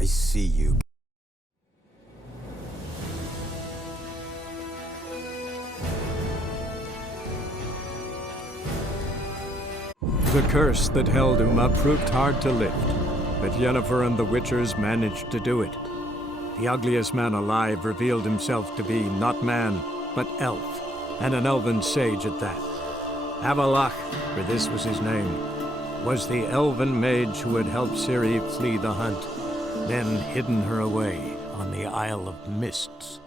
I see you. The curse that held Uma proved hard to lift, but Yennefer and the Witchers managed to do it. The ugliest man alive revealed himself to be not man, but elf, and an elven sage at that. Avalach, for this was his name, was the elven mage who had helped Ciri flee the hunt, then hidden her away on the Isle of Mists.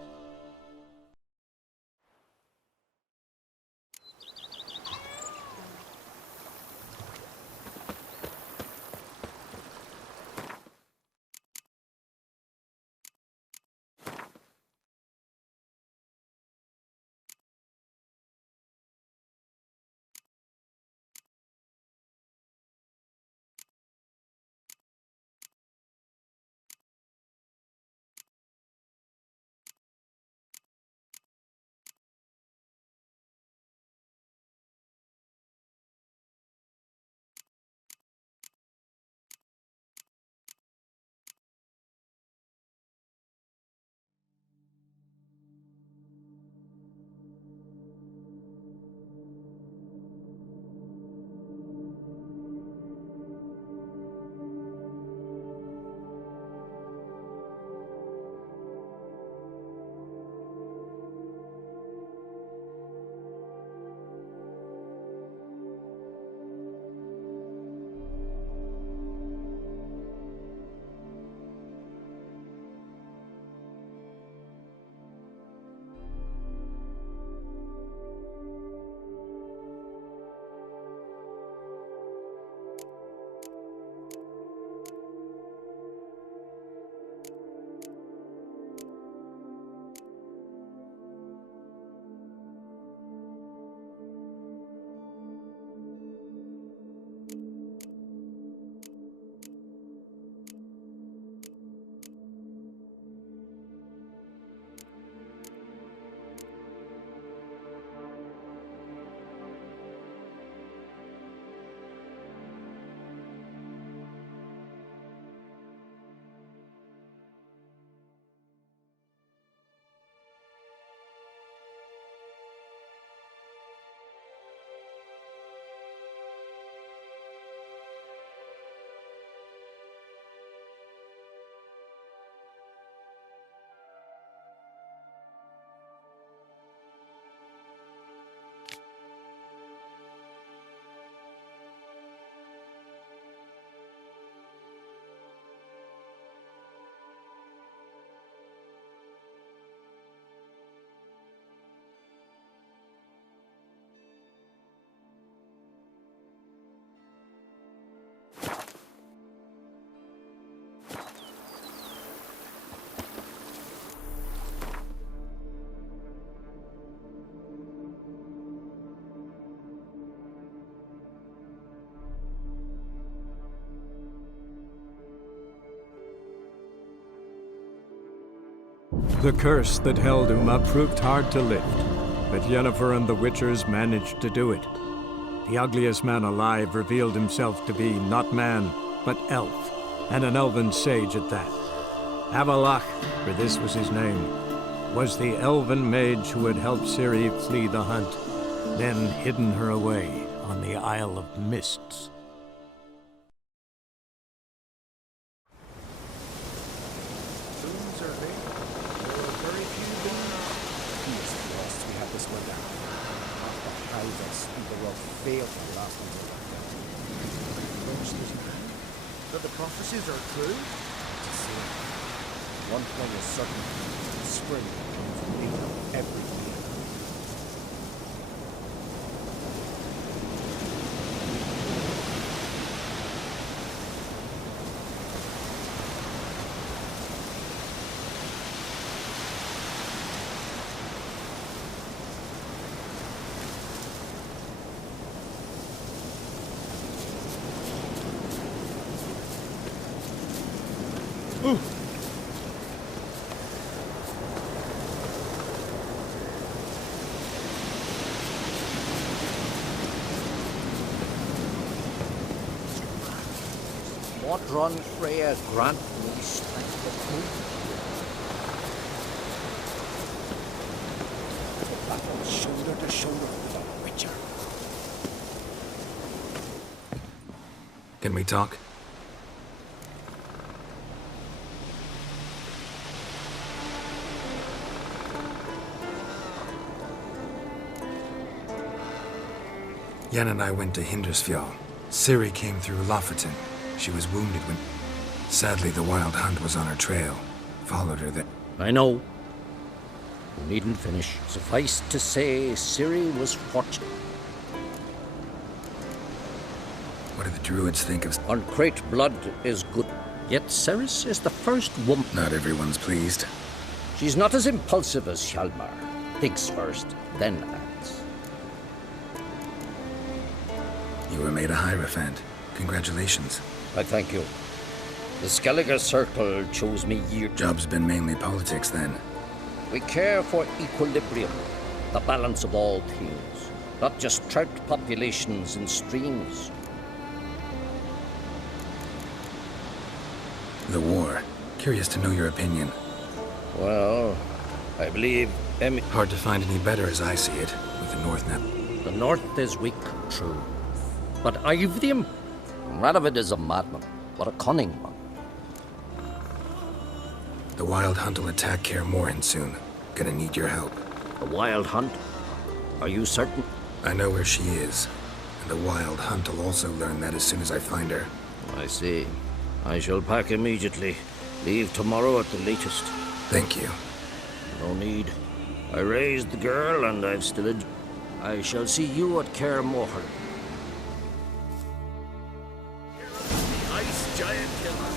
The curse that held Uma proved hard to lift, but Yennefer and the Witchers managed to do it. The ugliest man alive revealed himself to be not man, but elf, and an elven sage at that. Avalach, for this was his name, was the elven mage who had helped Ciri flee the hunt, then hidden her away on the Isle of Mists. That the prophecies are true? One thing is certain, spring comes late every year. What Drun Freya grant me strength of hope. The battle shoulder to shoulder with a witcher. Can we talk? Yen and I went to Hindersfjall. Ciri came through Lofoten. She was wounded when... Sadly, the Wild Hunt was on her trail. Followed her there. I know. You needn't finish. Suffice to say, Ciri was fortunate. What do the druids think of... Uncrate blood is good. Yet Ceres is the first woman. Not everyone's pleased. She's not as impulsive as Hjalmar. Thinks first, then acts. You were made a Hierophant. Congratulations. I thank you. The Skellige Circle chose me years. Job's been mainly politics, then. We care for equilibrium, the balance of all things, not just trout populations and streams. The war. Curious to know your opinion. Well, I believe Hard to find any better as I see it, with the North now. the North is weak, true. But Ivdium, Radovid is a madman, but a cunning one. The Wild Hunt will attack Kaer Morhen soon. Gonna need your help. The Wild Hunt? Are you certain? I know where she is, and the Wild Hunt will also learn that as soon as I find her. I see. I shall pack immediately. Leave tomorrow at the latest. Thank you. No need. I raised the girl, and I've still a... I shall see you at Kaer Morhen. Ice giant killer.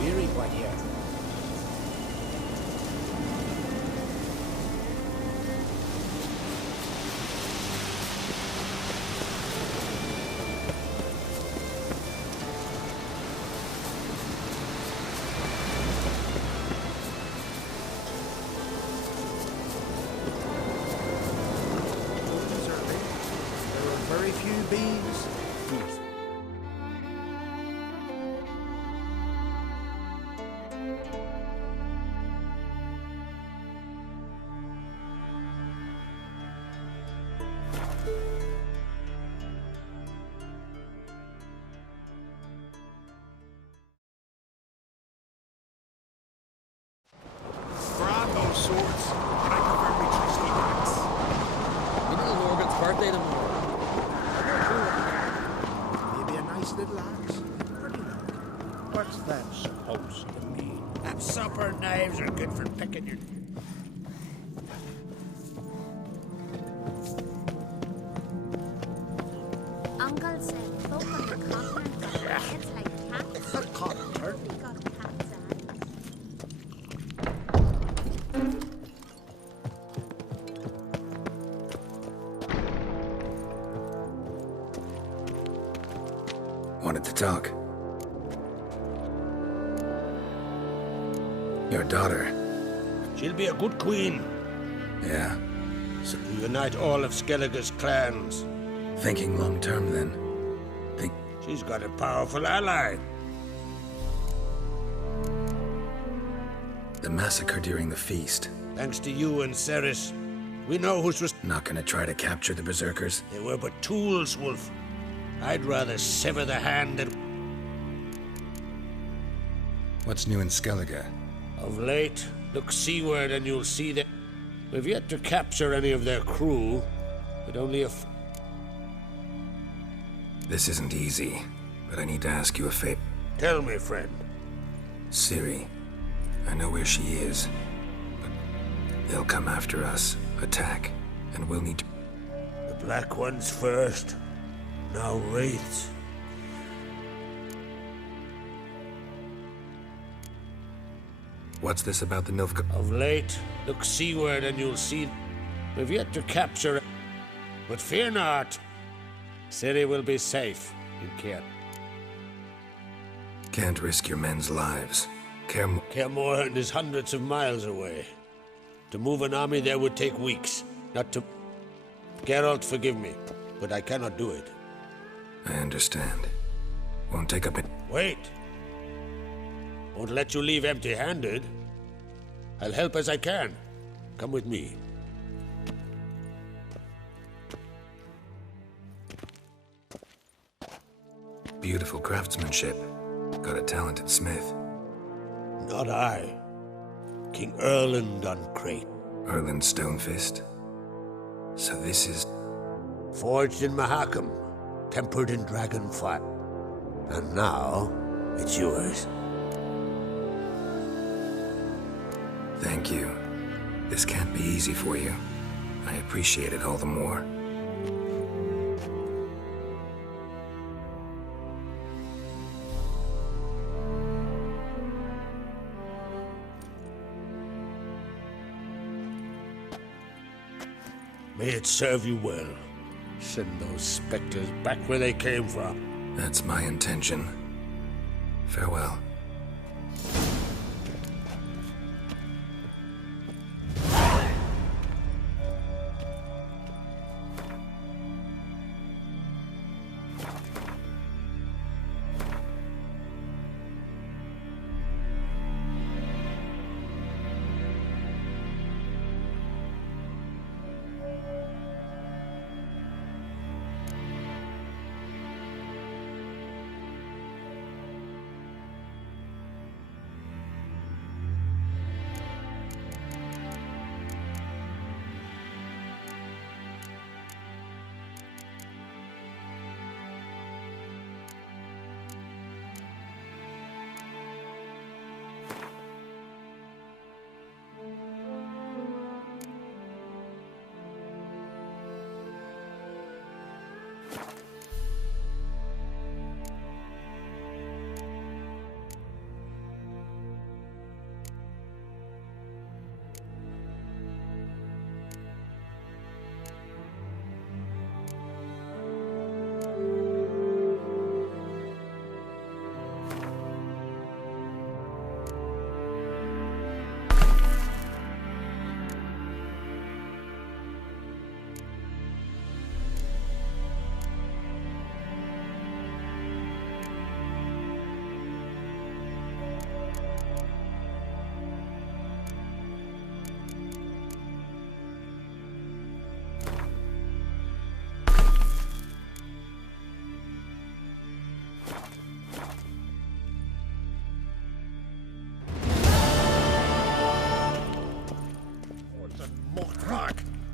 Weary right here. There are very few bees. Grab those swords, but I prefer my trusty axe. Little Morgan's birthday tomorrow. Maybe a nice little axe. Pretty long. What's that supposed to mean? That supper knives are good for picking your... Uncle said folk on the continent got heads like cats. A cock-turd. We got cats' eyes. Wanted to talk. Your daughter. She'll be a good queen. Yeah. So to unite all of Skellige's clans. Thinking long term, then. She's got a powerful ally. The massacre during the feast. Thanks to you and Ceres, we know who's Not gonna try to capture the Berserkers. They were but tools, Wolf. I'd rather sever the hand that... What's new in Skellige? Of late, look seaward and you'll see that... We've yet to capture any of their crew, but only a... This isn't easy, but I need to ask you a favor. Tell me, friend. Ciri, I know where she is, but they'll come after us, attack, and we'll need to... The Black Ones first, now Wraiths. What's this about the Nilfgaard? Of late, look seaward and you'll see... We've yet to capture... But fear not. Ciri will be safe in Kaer. Can't risk your men's lives. Kaer Morhen is hundreds of miles away. To move an army there would take weeks, not to... Geralt, forgive me, but I cannot do it. I understand. Won't take up it. Wait. Won't let you leave empty-handed. I'll help as I can. Come with me. Beautiful craftsmanship. Got a talented smith. Not I. King Erland on Crate. Erland Stonefist. So this is... Forged in Mahakam. Tempered in dragon fire. And now, it's yours. Thank you. This can't be easy for you. I appreciate it all the more. May it serve you well. Send those specters back where they came from. That's my intention. Farewell.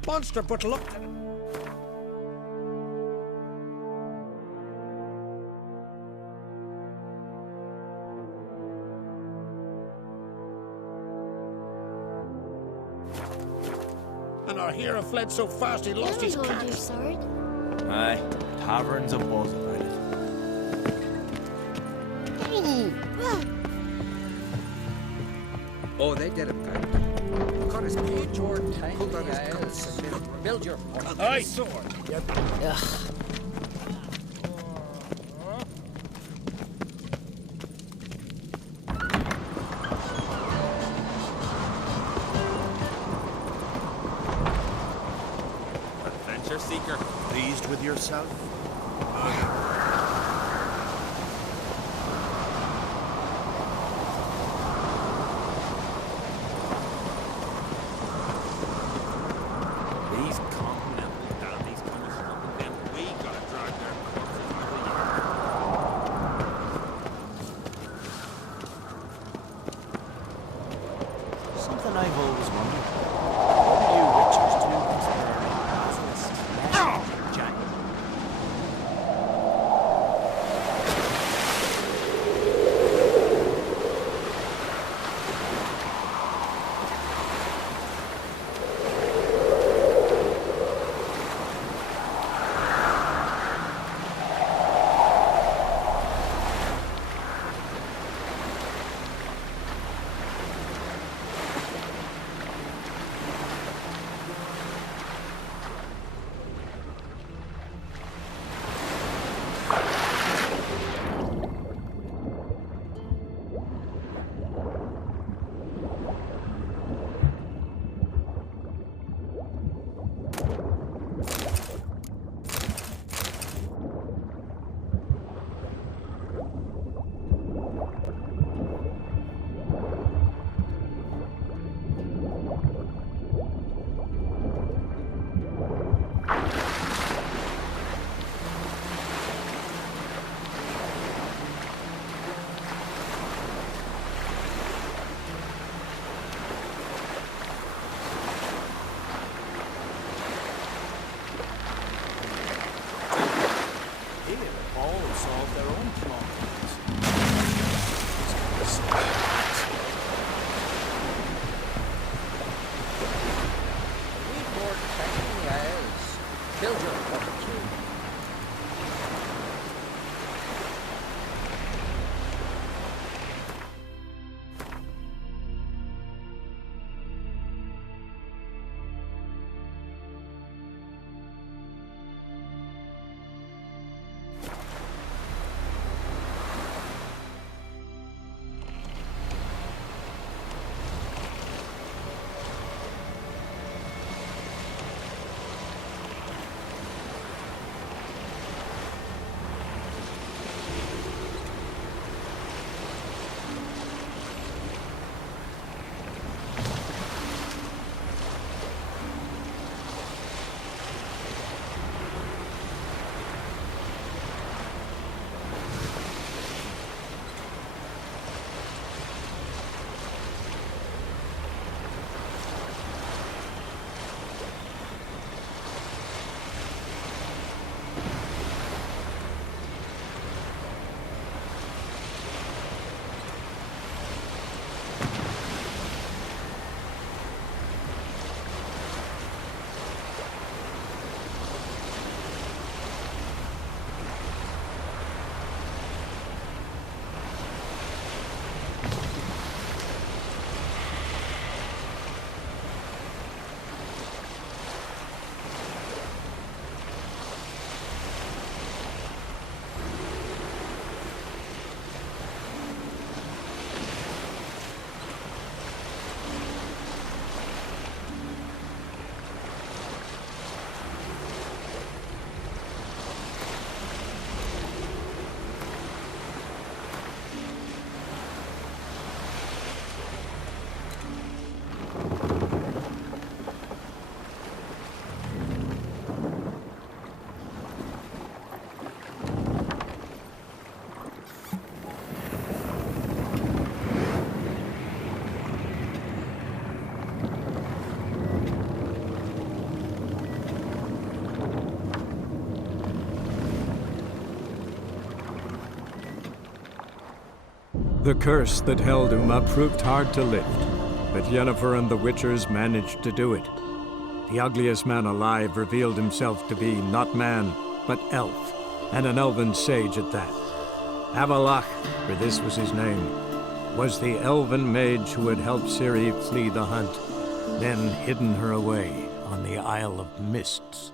Monster, but look. And our hero fled so fast he lost his Hold cat. your sword. Aye, taverns a buzz about it. Oh, they did it good. Cut his cage or pulled on his guts and build your Aye. sword. Adventure seeker, pleased with yourself? These continental dandies coming up and then we gotta drag their corpses out of the yard. Something I've always wondered. What do you witchers do considering Basil's giant? The curse that held Uma proved hard to lift, but Yennefer and the Witchers managed to do it. The ugliest man alive revealed himself to be not man, but elf, and an elven sage at that. Avalach, for this was his name, was the elven mage who had helped Ciri flee the hunt, then hidden her away on the Isle of Mists.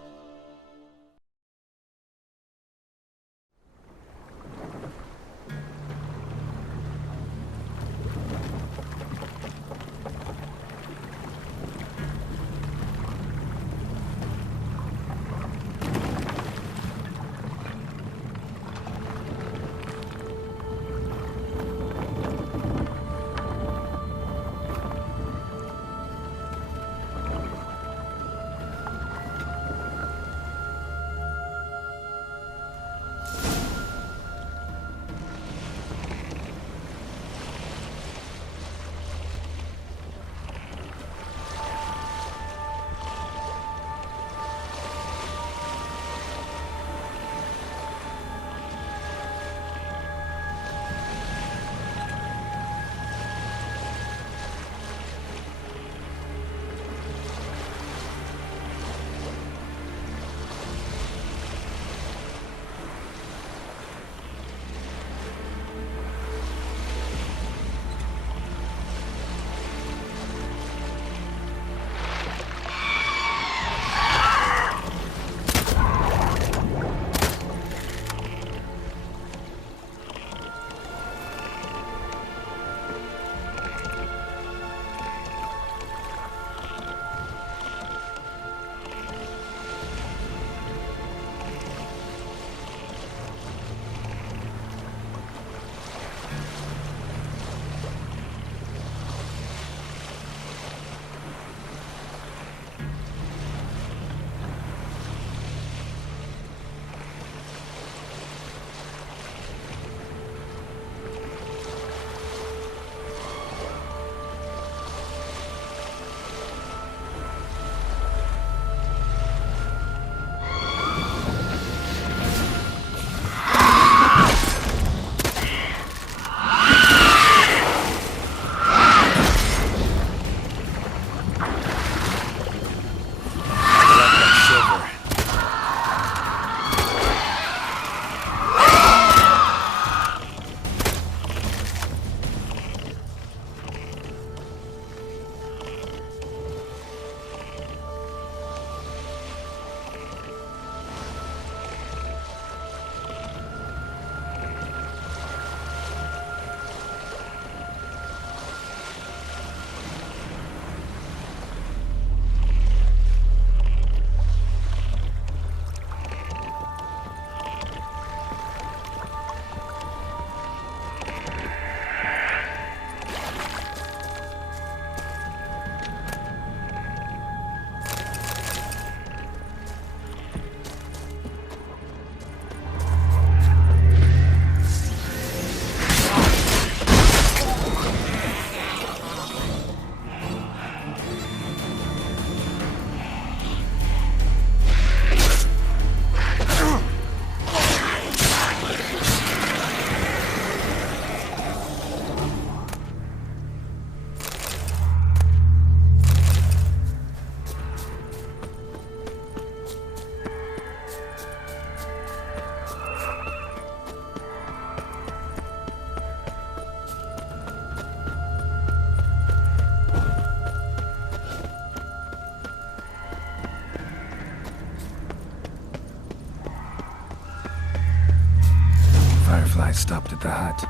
I stopped at the hut.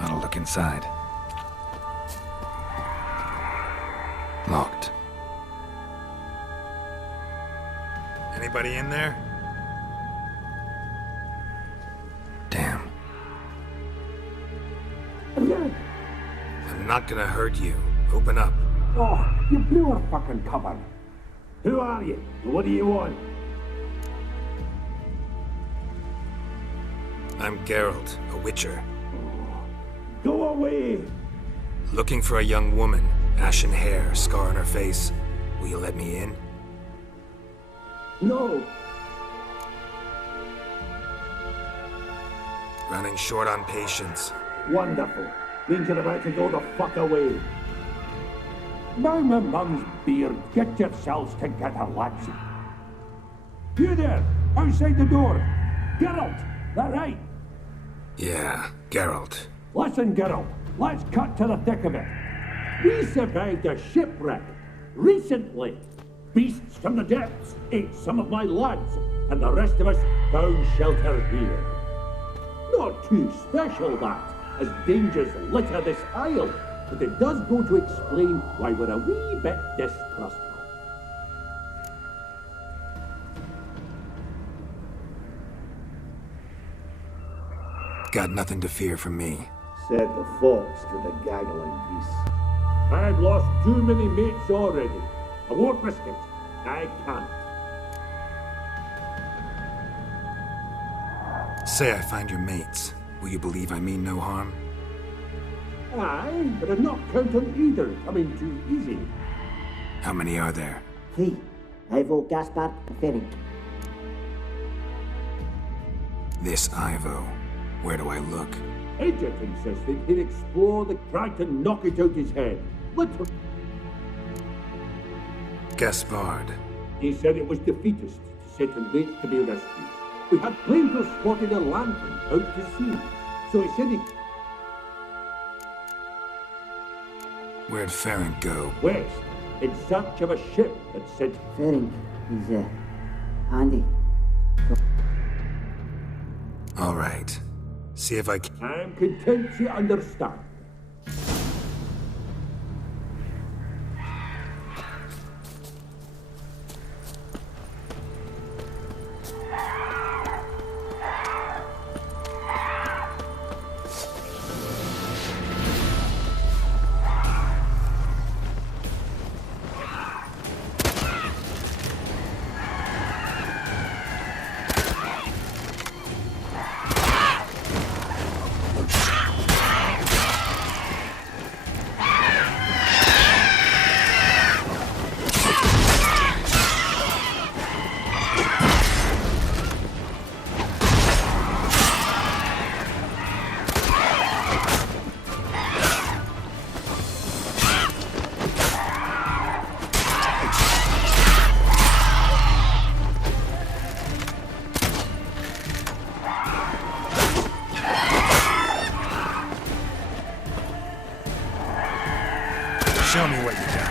I'll look inside. Locked. Anybody in there? Damn. I'm not gonna hurt you. Open up. Oh, you blew a fucking cover. Who are you? What do you want? I'm Geralt, a witcher. Go away! Looking for a young woman. Ashen hair, scar on her face. Will you let me in? No! Running short on patience. Wonderful. means you're about to go the fuck away. Now my mum's beard, get yourselves together, lads. You there, outside the door. Geralt, that right? Yeah, Geralt. Listen, Geralt, let's cut to the thick of it. We survived a shipwreck recently. Beasts from the depths ate some of my lads, and the rest of us found shelter here. Not too special, that, as dangers litter this isle, but it does go to explain why we're a wee bit distrustful. Got nothing to fear from me. Said the fox to the gaggling geese. I've lost too many mates already. I won't risk it. I can't. Say I find your mates. Will you believe I mean no harm? Aye, but I'm not counting either coming too easy. How many are there? 3. Ivo, Gaspard, Ferenc. This Ivo. Where do I look? Agent insisted he'd explore the crack and knock it out his head. Literally. Gaspard. He said it was defeatist to sit and wait to be rescued. We had plainly spotted a lantern out to sea, so he said he... Where'd Ferenc go? West, in search of a ship that said... Ferenc is, handy. All right. See if I can... I'm content to understand. Show me what you got.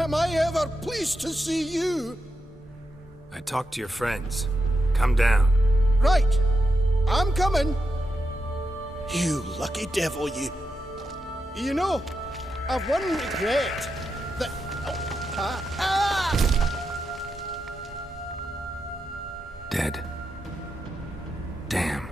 Am I ever pleased to see you? I talked to your friends. Come down. Right. I'm coming. You lucky devil, you. You know, I've one regret. That... Dead. Damn.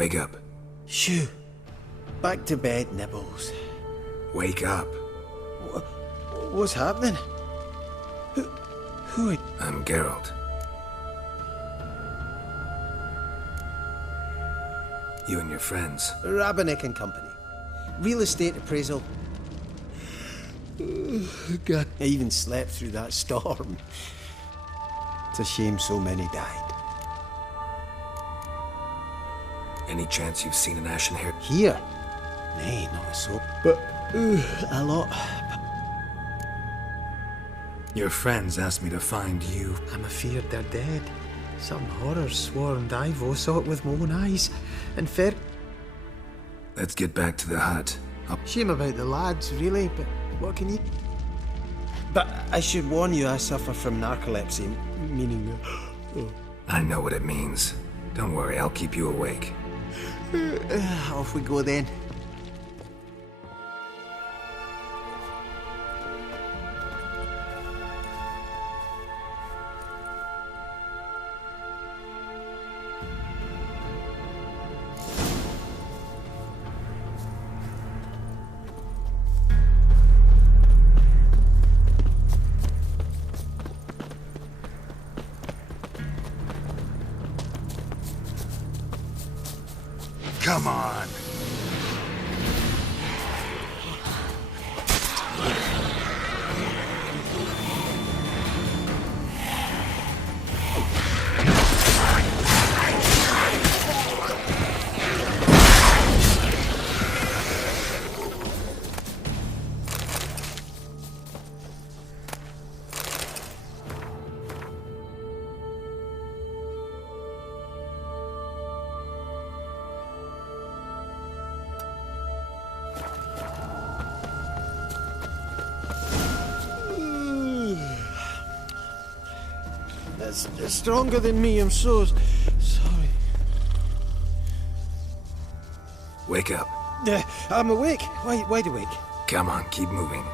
Wake up. Shoo. Back to bed, Nibbles. Wake up. What's happening? Who? I'm Geralt. You and your friends. Rabbinick and Company. Real estate appraisal. God. I even slept through that storm. It's a shame so many died. Any chance you've seen an ashen hair? Here? Nay, not a soul. But, a lot. Your friends asked me to find you. I'm afeard they're dead. Some horrors sworn Ivo saw it with my own eyes. And fair... Let's get back to the hut. Shame about the lads, really, but what can you... But I should warn you, I suffer from narcolepsy, meaning... I know what it means. Don't worry, I'll keep you awake. Off we go then. Come on! It's stronger than me, I'm so sorry. Wake up. I'm awake. Wide awake. Come on, keep moving.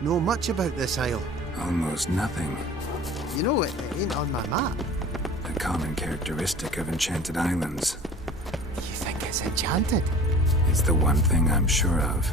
Know much about this isle? Almost nothing. You know, it ain't on my map. A common characteristic of enchanted islands. You think it's enchanted? It's the one thing I'm sure of.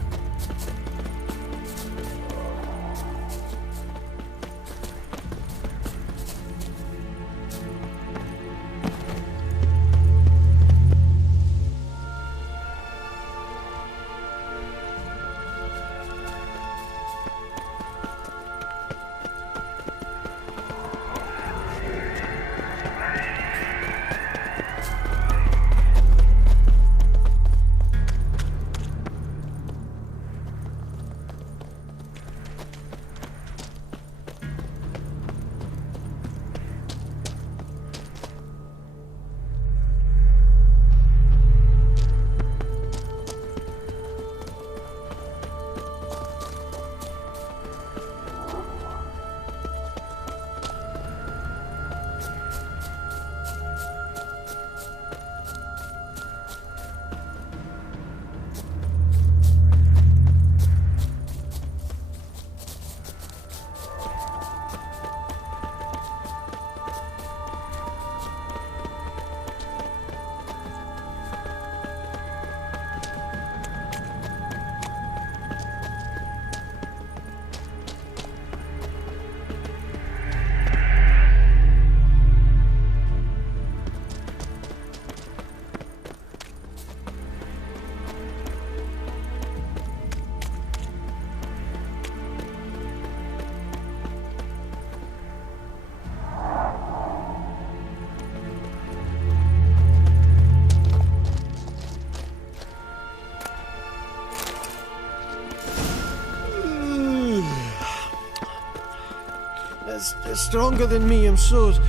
It's stronger than me, I'm so sorry.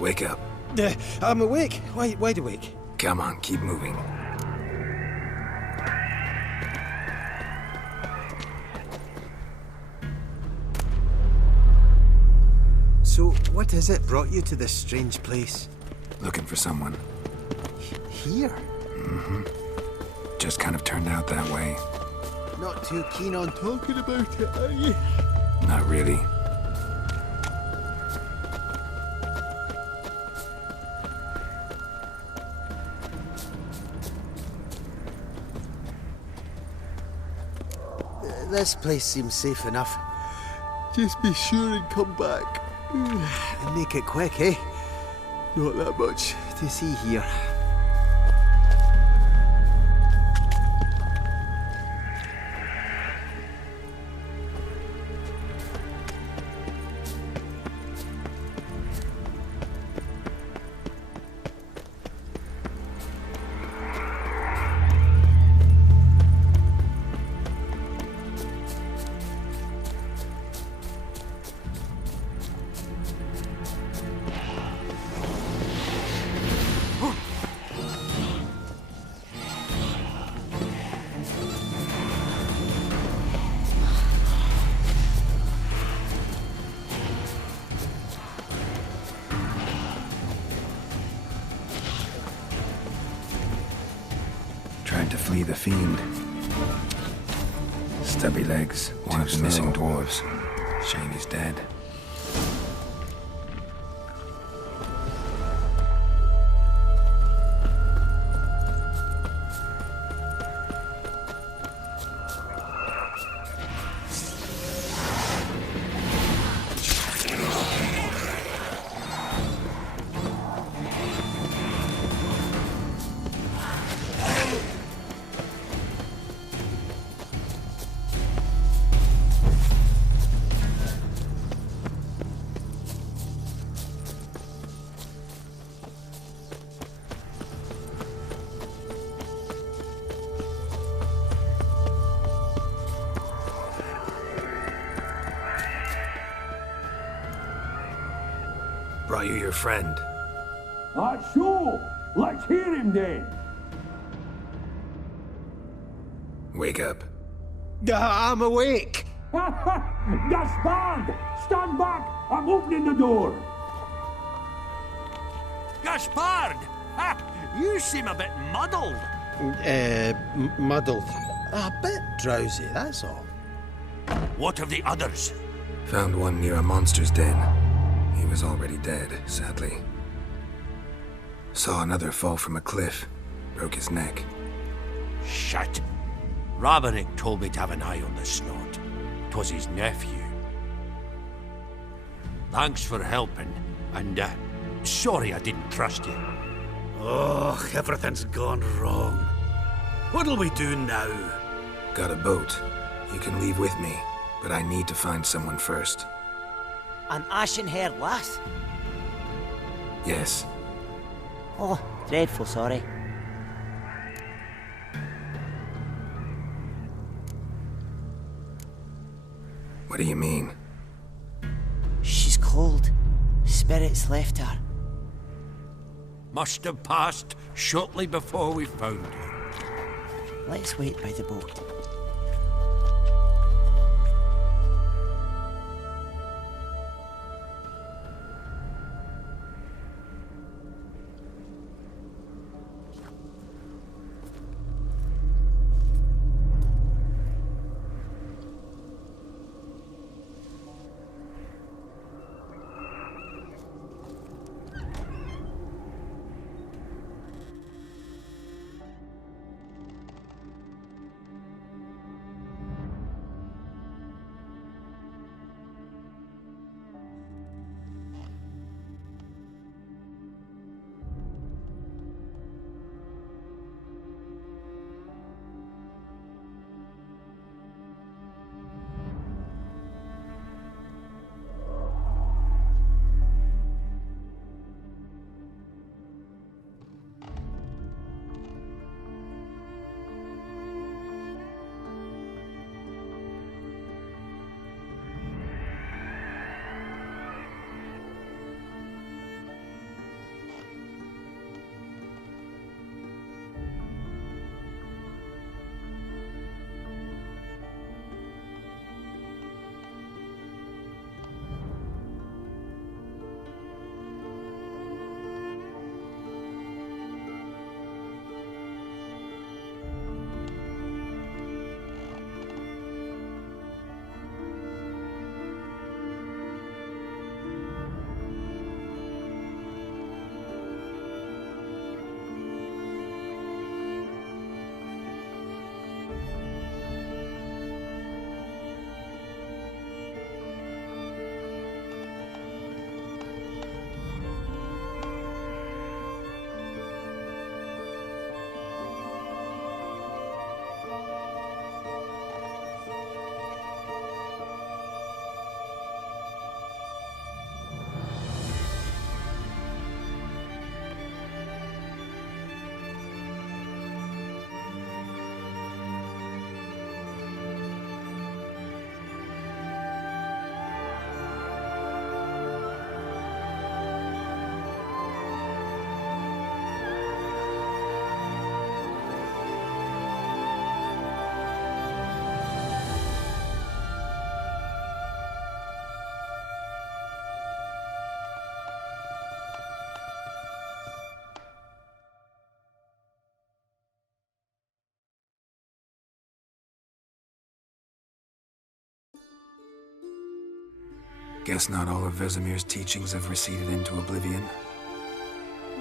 Wake up. I'm awake. Wide awake. Come on, keep moving. So, what is it brought you to this strange place? Looking for someone. Here? Mm-hmm. Just kind of turned out that way. Not too keen on talking about it, are you? Not really. This place seems safe enough. Just be sure and come back. And make it quick, eh? Not that much to see here. Tried to flee the fiend. Stubby legs, one of the missing dwarves. Shame he's dead. Brought you your friend. Sure. Let's hear him then. Wake up. I'm awake. Gaspard! Stand back! I'm opening the door. Gaspard! Ha! You seem a bit muddled. Muddled. A bit drowsy, that's all. What of the others? Found one near a monster's den. He was already dead, sadly. Saw another fall from a cliff. Broke his neck. Shit. Roderick told me to have an eye on the snot. 'Twas his nephew. Thanks for helping, and sorry I didn't trust you. Oh, everything's gone wrong. What'll we do now? Got a boat. You can leave with me, but I need to find someone first. An ashen-haired lass? Yes. Oh, dreadful sorry. What do you mean? She's cold. Spirits left her. Must have passed shortly before we found her. Let's wait by the boat. Guess not all of Vesemir's teachings have receded into oblivion.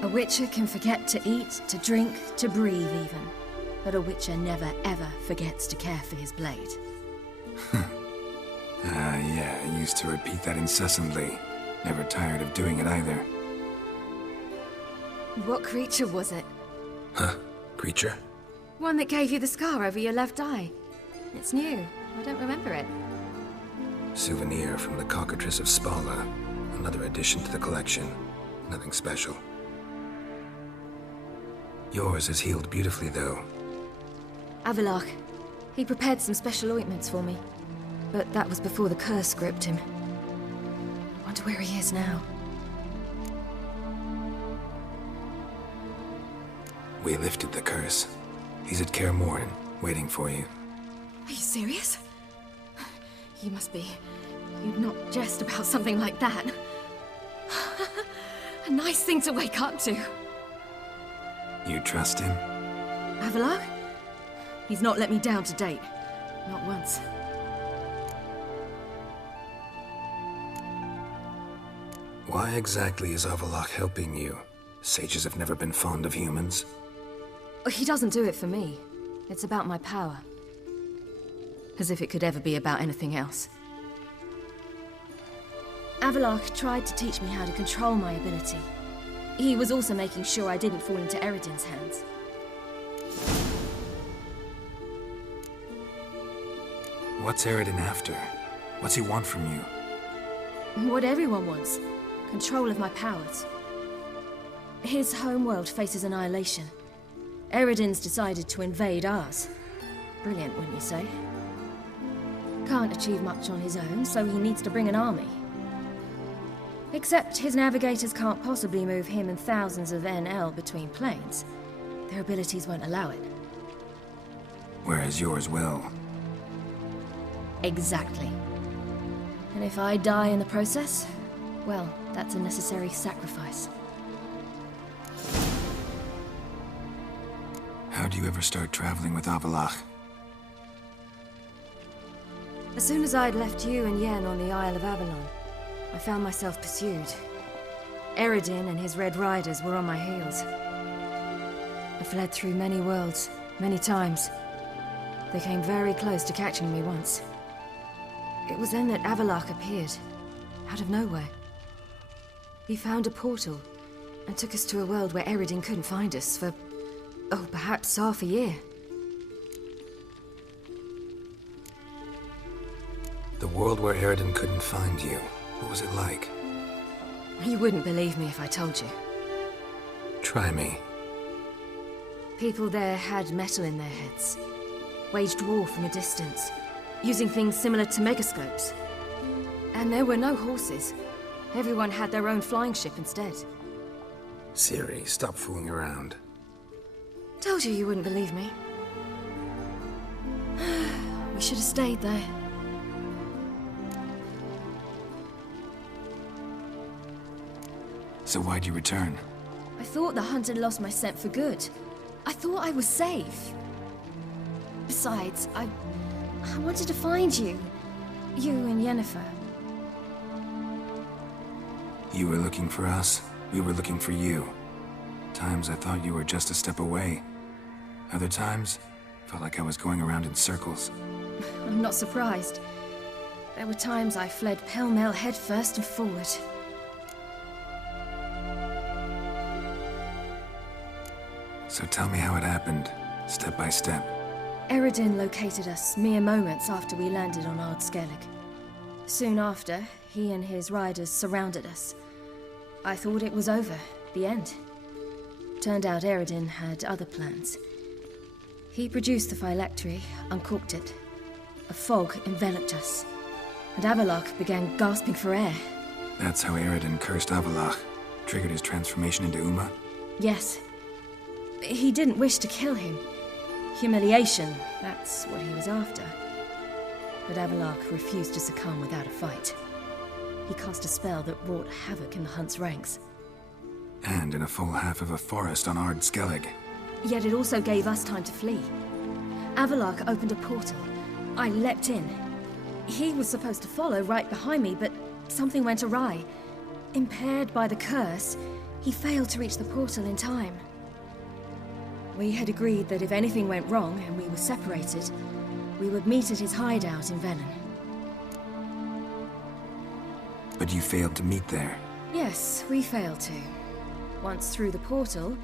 A witcher can forget to eat, to drink, to breathe even. But a witcher never ever forgets to care for his blade. Yeah, I used to repeat that incessantly. Never tired of doing it either. What creature was it? Huh? Creature? One that gave you the scar over your left eye. It's new. I don't remember it. Souvenir from the cockatrice of Spala. Another addition to the collection. Nothing special. Yours is healed beautifully, though. Avalach. He prepared some special ointments for me. But that was before the curse gripped him. Wonder where he is now. We lifted the curse. He's at Kaer Morhen, waiting for you. Are you serious? You must be. You'd not jest about something like that. A nice thing to wake up to. You trust him? Avalach? He's not let me down to date. Not once. Why exactly is Avalach helping you? Sages have never been fond of humans. He doesn't do it for me. It's about my power. As if it could ever be about anything else. Avalach tried to teach me how to control my ability. He was also making sure I didn't fall into Eredin's hands. What's Eredin after? What's he want from you? What everyone wants. Control of my powers. His homeworld faces annihilation. Eredin's decided to invade ours. Brilliant, wouldn't you say? Can't achieve much on his own, so he needs to bring an army. Except his navigators can't possibly move him and thousands of NL between planes. Their abilities won't allow it. Whereas yours will. Exactly. And if I die in the process, well, that's a necessary sacrifice. How do you ever start traveling with Avalach? As soon as I'd left you and Yen on the Isle of Avalon, I found myself pursued. Eredin and his Red Riders were on my heels. I fled through many worlds, many times. They came very close to catching me once. It was then that Avalach appeared, out of nowhere. He found a portal, and took us to a world where Eredin couldn't find us for, oh, perhaps half a year. The world where Eredin couldn't find you. What was it like? You wouldn't believe me if I told you. Try me. People there had metal in their heads. Waged war from a distance, using things similar to megascopes. And there were no horses. Everyone had their own flying ship instead. Ciri, stop fooling around. Told you wouldn't believe me. We should have stayed there. So why'd you return? I thought the hunt had lost my scent for good. I thought I was safe. Besides, I wanted to find you. You and Yennefer. You were looking for us. We were looking for you. Times I thought you were just a step away. Other times, felt like I was going around in circles. I'm not surprised. There were times I fled pell-mell headfirst and forward. So tell me how it happened, step by step. Eredin located us mere moments after we landed on Ard Skellig. Soon after, he and his riders surrounded us. I thought it was over, the end. Turned out Eredin had other plans. He produced the phylactery, uncorked it. A fog enveloped us, and Avalach began gasping for air. That's how Eredin cursed Avalach, triggered his transformation into Uma? Yes. He didn't wish to kill him. Humiliation, that's what he was after. But Avalach refused to succumb without a fight. He cast a spell that wrought havoc in the hunt's ranks. And in a full half of a forest on Ard Skellig. Yet it also gave us time to flee. Avalach opened a portal. I leapt in. He was supposed to follow right behind me, but something went awry. Impaired by the curse, he failed to reach the portal in time. We had agreed that if anything went wrong and we were separated, we would meet at his hideout in Venom. But you failed to meet there. Yes, we failed to. Once through the portal,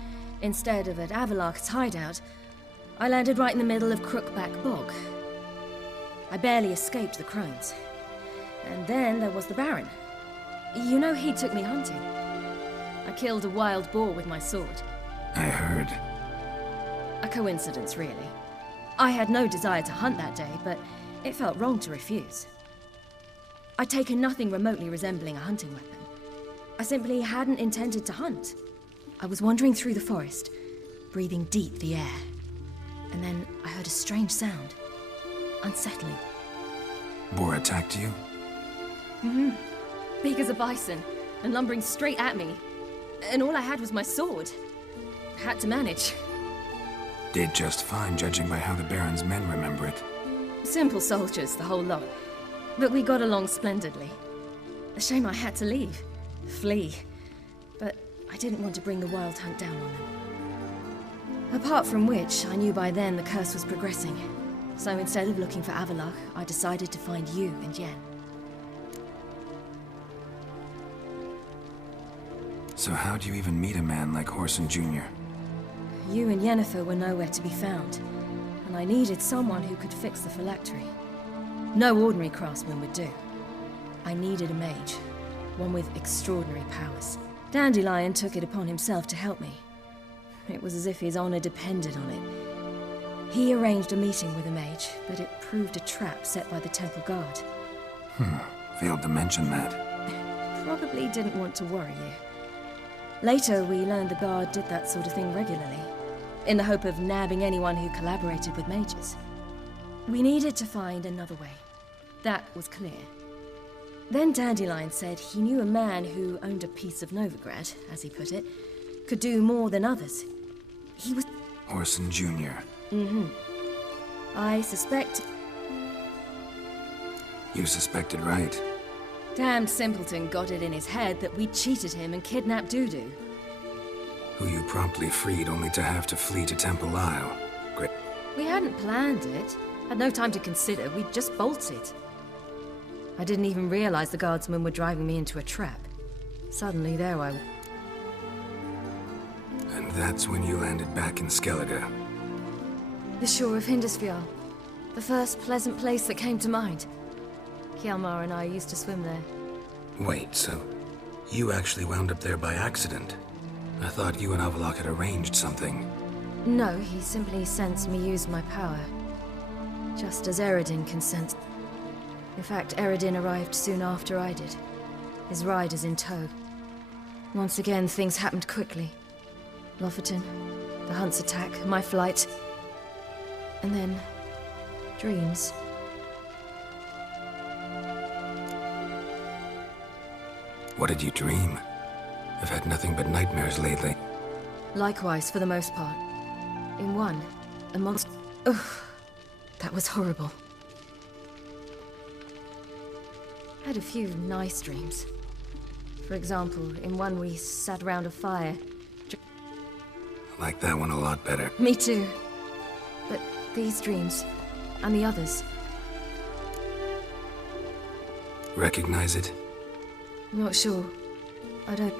instead of at Avalok's hideout, I landed right in the middle of Crookback Bog. I barely escaped the crones. And then there was the Baron. You know, he took me hunting. I killed a wild boar with my sword. I heard. A coincidence, really. I had no desire to hunt that day, but it felt wrong to refuse. I'd taken nothing remotely resembling a hunting weapon. I simply hadn't intended to hunt. I was wandering through the forest, breathing deep the air. And then I heard a strange sound. Unsettling. Boar attacked you? Mm-hmm. Big as a bison, and lumbering straight at me. And all I had was my sword. Had to manage. Did just fine, judging by how the Baron's men remember it. Simple soldiers, the whole lot. But we got along splendidly. A shame I had to leave. Flee. But I didn't want to bring the wild hunt down on them. Apart from which, I knew by then the curse was progressing. So instead of looking for Avalok, I decided to find you and Yen. So how'd you even meet a man like Horson Jr.? You and Yennefer were nowhere to be found, and I needed someone who could fix the phylactery. No ordinary craftsman would do. I needed a mage, one with extraordinary powers. Dandelion took it upon himself to help me. It was as if his honor depended on it. He arranged a meeting with a mage, but it proved a trap set by the temple guard. Failed to mention that. Probably didn't want to worry you. Later, we learned the guard did that sort of thing regularly, in the hope of nabbing anyone who collaborated with mages. We needed to find another way. That was clear. Then Dandelion said he knew a man who owned a piece of Novigrad, as he put it, could do more than others. He was... Horson Jr. Mm-hmm. I suspect... You suspected right. Damned simpleton got it in his head that we cheated him and kidnapped Dudu. Who you promptly freed only to have to flee to Temple Isle. Great. We hadn't planned it. Had no time to consider. We just bolted. I didn't even realize the guardsmen were driving me into a trap. Suddenly, there I was. And that's when you landed back in Skellige. The shore of Hindisfjall. The first pleasant place that came to mind. Hjalmar and I used to swim there. Wait, so you actually wound up there by accident? I thought you and Avalok had arranged something. No, he simply sensed me use my power. Just as Eredin can sense. In fact, Eredin arrived soon after I did. His riders in tow. Once again, things happened quickly. Lofoten, the hunt's attack, my flight. And then... dreams. What did you dream? I've had nothing but nightmares lately. Likewise, for the most part. In one, a monster... Ugh, that was horrible. I had a few nice dreams. For example, in one we sat around a fire. I like that one a lot better. Me too. But these dreams, and the others... Recognize it? Not sure. I don't...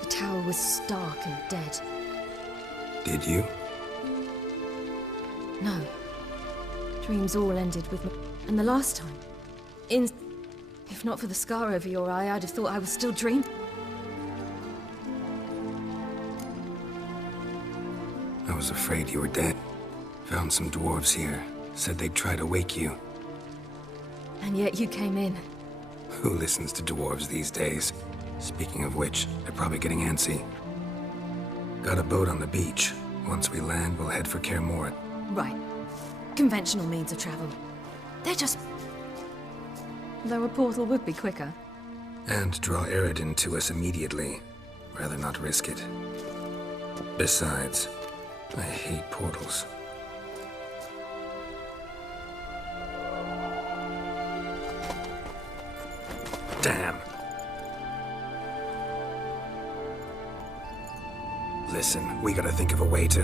The tower was stark and dead. Did you? No. Dreams all ended with me. And the last time... If not for the scar over your eye, I'd have thought I was still dreaming. I was afraid you were dead. Found some dwarves here. Said they'd try to wake you. And yet you came in. Who listens to dwarves these days? Speaking of which, they're probably getting antsy. Got a boat on the beach. Once we land, we'll head for Kaer Morhen. Right. Conventional means of travel. They're just... Though a portal would be quicker. And draw Eredin to us immediately. Rather not risk it. Besides, I hate portals. Damn. Listen, we gotta think of a way to...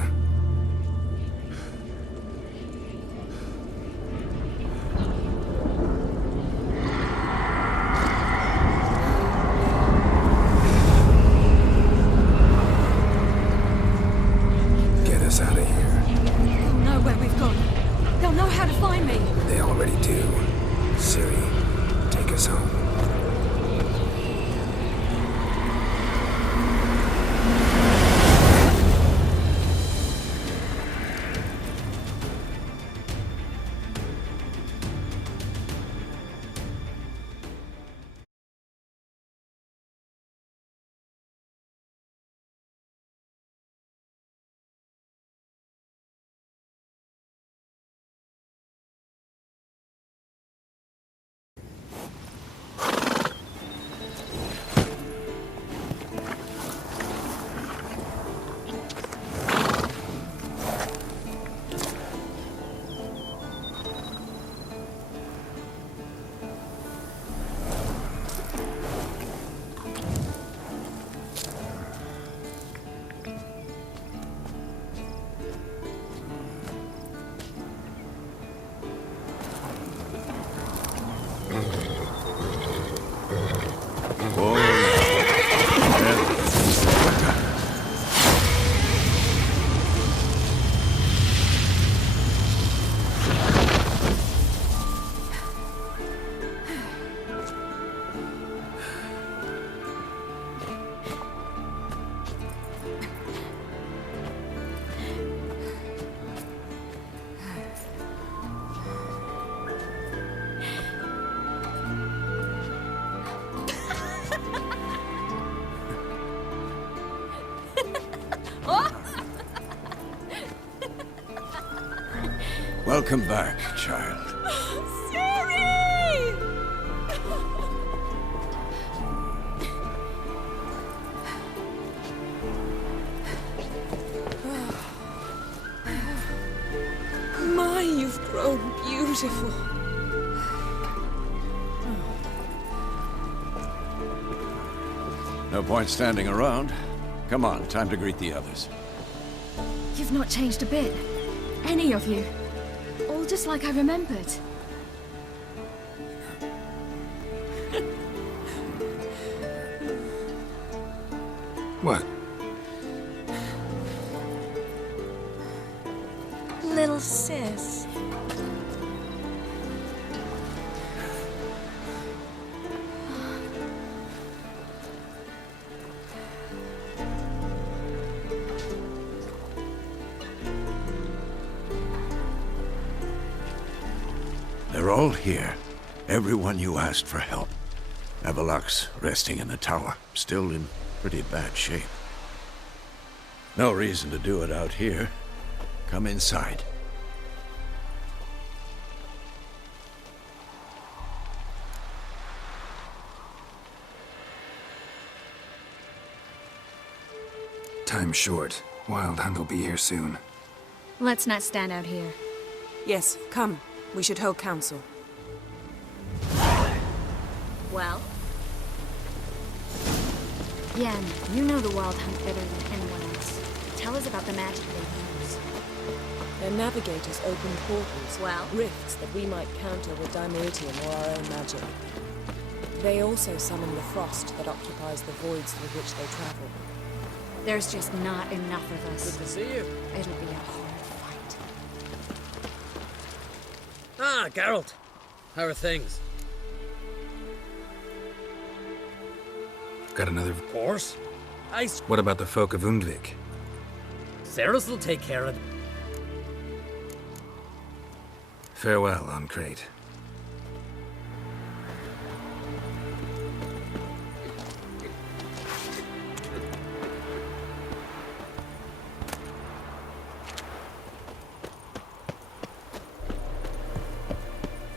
Get us out of here. They'll know where we've gone. They'll know how to find me. They already do. Ciri, take us home. Welcome back, child. Ciri! My, you've grown beautiful. No point standing around. Come on, time to greet the others. You've not changed a bit. Any of you. All just like I remembered. What? Little sis. They're all here. Everyone you asked for help. Avalok's resting in the tower, still in pretty bad shape. No reason to do it out here. Come inside. Time's short. Wild Hunt will be here soon. Let's not stand out here. Yes, come. We should hold council. Well? Yen, you know the Wild Hunt better than anyone else. Tell us about the magic they use. Their navigators open portals, Well? rifts that we might counter with dimeritium or our own magic. They also summon the frost that occupies the voids through which they travel. There's just not enough of us. Good to see you. It'll be a hard fight. Ah, Geralt. How are things? Got another... Of course. What about the folk of Undvik? Ceres will take care of it. Farewell, Ancrate.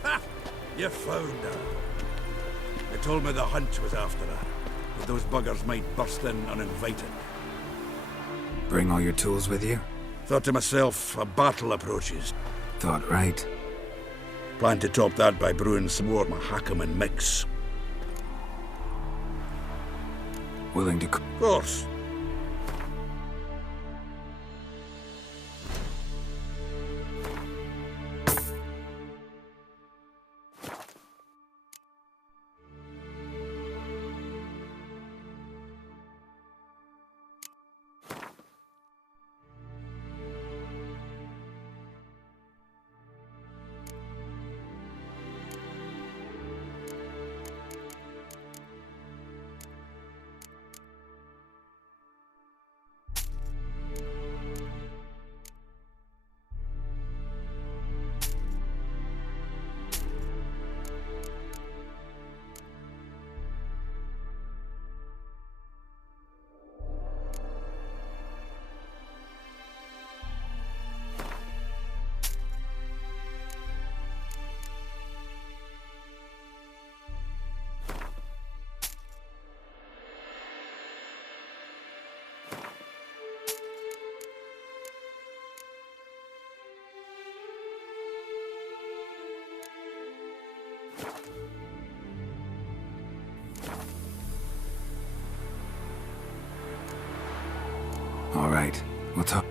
Ha! You found her. They told me the hunt was after her, but those buggers might burst in uninvited. Bring all your tools with you? Thought to myself, a battle approaches. Thought right. Plan to top that by brewing some more Mahakam and mix. willing to... Of course. All right, we'll talk.